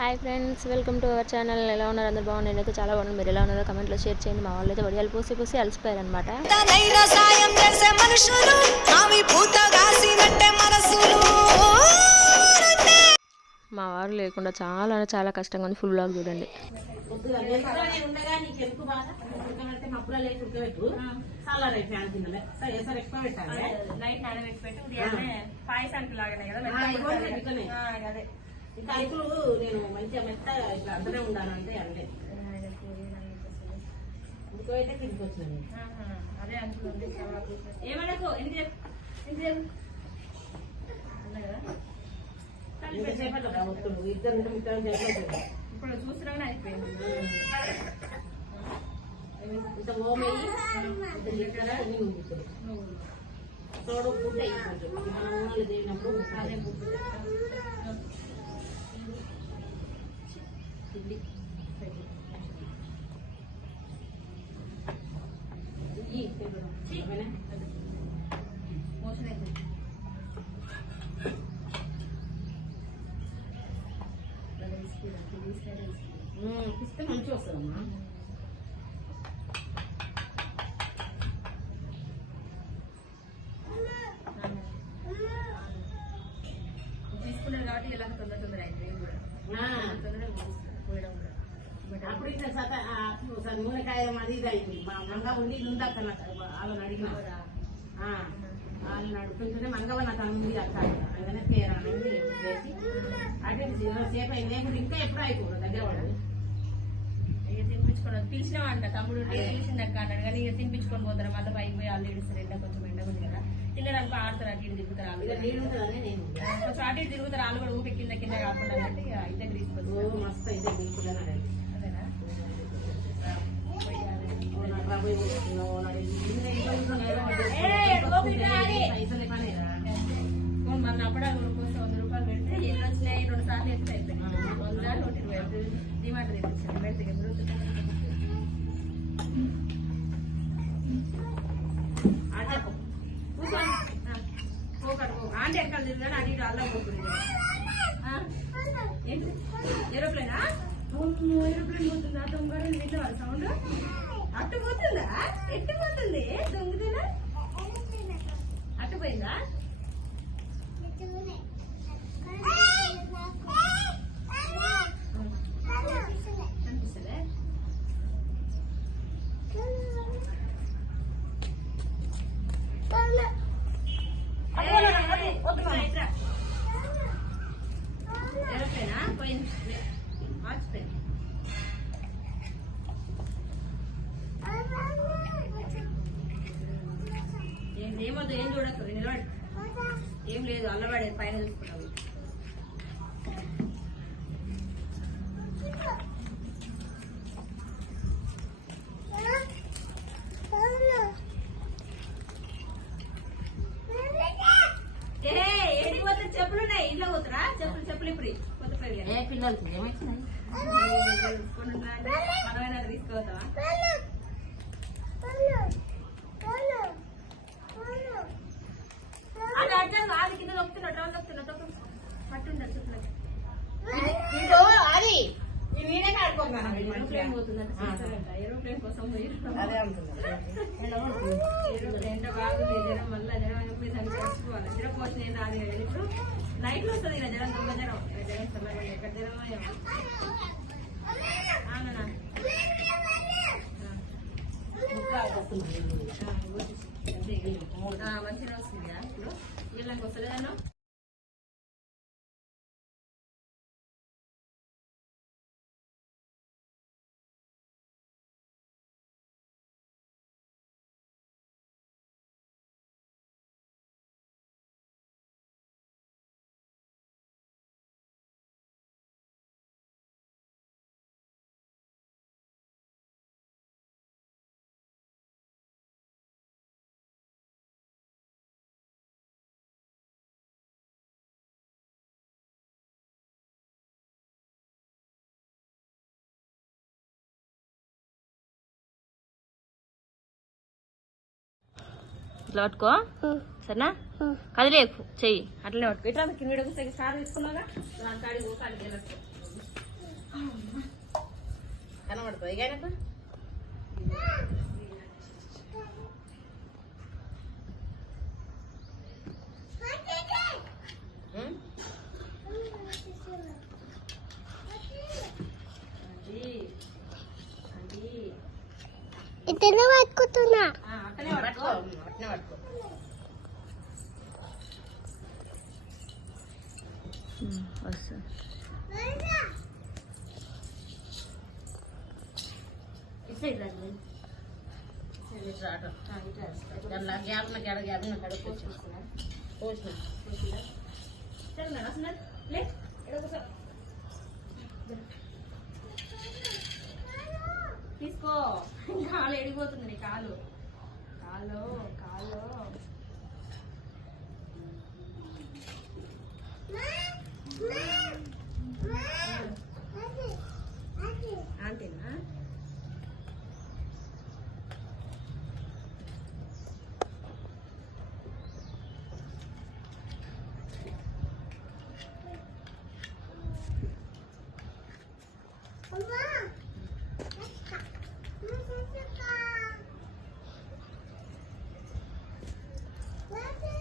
Hi friends welcome to our channel. ఎలా ఉన్నారు? అందరు బాగున్నారు? నేనైతే చాలా బాగున్నాను. మీరు ఎలా ఉన్నారో కమెంట్లో షేర్ చేయండి. మా వాళ్ళు అయితే వడియాలు పోసి పోసి అలసిపోయారు అనమాట మా వారు లేకుండా చాలా అంటే చాలా కష్టంగా ఉంది. ఫుల్ బ్లాగ్ చూడండి. నైట్ పాయసానికి లాగానే కదా కలుపులు నేను మంచిగా మెత్త ఇట్లా అంతనే ఉండాలంటే అంటే ఉడకబెట్టే తిరిగి వచ్చినాను అదే ఇంతసేపట్లో రా ఒత్తుడు ఇద్దరు చేపలు ఇప్పుడు చూసినాగానే అయిపోయింది. ఇంత ఓమయ్యి తోడు పుట్ట మనం నూనెలు తిరిగినప్పుడు అదే పుట్టు పిస్తే మంచిగా వస్తుందమ్మా తీసుకున్నారు కాబట్టి ఇలా తొందర తొందర అయిపోయింది. తొందరగా అప్పుడు ఇట్లా సత నూనెకాయ అది ఇది అయింది. మా మంగ ఉండి ఇది ఉంది అక్క నాకు వాళ్ళని అడిగిన. వాళ్ళని అడుగుతుంటేనే మంగవ నాకు ఉంది అక్క అందుకనే తేరానండి చేసి అటు సేపు అయింది. లేకుంటే ఇంకా ఎప్పుడు అయిపోదు దగ్గర పడదు. ఇక తినిపించుకొని. పిలిచినా అంట తమ్ముడు ఉంటే పిలిచిందక్క అన్నాడు. కానీ ఇక తినిపించుకొని పోతారు? మళ్ళీ పైకి పోయి వాళ్ళు ఏడుస్తారు. ఎండ కొంచెం ఎండ ఉంది కదా. తినడానికి ఆడతారు. అటు ఇటు తిరుగుతారు వాళ్ళు కొంచెం అటు ఇటు తిరుగుతారు. వాళ్ళు కూడా ఊపి కింద కింద కాకుండా అంటే ఇక అయితే తీసుకొస్తారు మన అప్పుడు అవి కోసం వంద రూపాయలు పెడితే ఎన్ని వచ్చినాయి రెండు సార్లు ఎత్తులు అయిపోయింది వంద నూట ఇరవై ఐదు డిమాండ్ తెప్పించాను పెడితే ఎప్పుడు అదే కూర్చో పోకడు పో ఆంటీ ఎక్కడ తిరిగాడు అటు ఇటు అల్లం పోతుంది ఏంటి ఏరోప్లేనా ఏరోప్లేన్ పోతుందా దొంగ వింటావా సౌండ్ అట్టు పోతుందా? ఎట్టు పోతుంది? దొంగదేనా అట్టు పోయిందా? పోయింది. మార్చిపోయింది. ఏం ఏమొద్దు ఏం చూడకు నిలబడి ఏం లేదు అల్లబడేది పైన చూసుకుంటావు ఏ ఏంటి పోతే చెప్పులు ఉన్నాయి? ఇంట్లో పోతురా? చెప్పులు చెప్పులు ఇప్పుడు. కొత్త పిల్లలకి మనమైనా తీసుకోవద్దామా అది కింద నొక్కుతున్నా డౌన్ నొక్కుతున్నా పట్టుండాలి చెప్పులకి ఇదో అది. ఈ నేనే కాడుకుంటున్నాను ఏరోప్లేన్ పోతుందంటే. ఏరోప్లేన్ కోసం అదే అంటున్నా. బాగుంది జ్వరం వల్ల జ్వరం దాన్ని చేసుకోవాలి జ్వరం పోసిన ఏం రాదు కదా. ఇప్పుడు నైట్లో వస్తుంది ఇలా జ్వరం దొంగ జ్వరం ఇలా జ్వరం చల్లగా ఎక్కడ జ్వరం ఏమో. ఆ, నాన్న. ఆ, మంచిగా వస్తుంది las consolas no, ఇట్లా పట్టుకో. సరేనా? కదిలేకు చెయ్యి. అట్లనే పట్టుకో. ఇట్లా కింద కూర్చో సార్ తీసుకున్నాగా దాని కనబడుతుంది ఇక ఆయనకు? పట్టుకుంటున్నా అక్కడే పట్టుకో అట్నే పట్టుకో. దాంట్లో గ్యాప్ గడ గ్యాప్ గడ పోసిన. పోసిన. లే. తీసుకో కాలు ఎడిగిపోతుంది నీ కాలు 妈妈，我要吃这个，我要。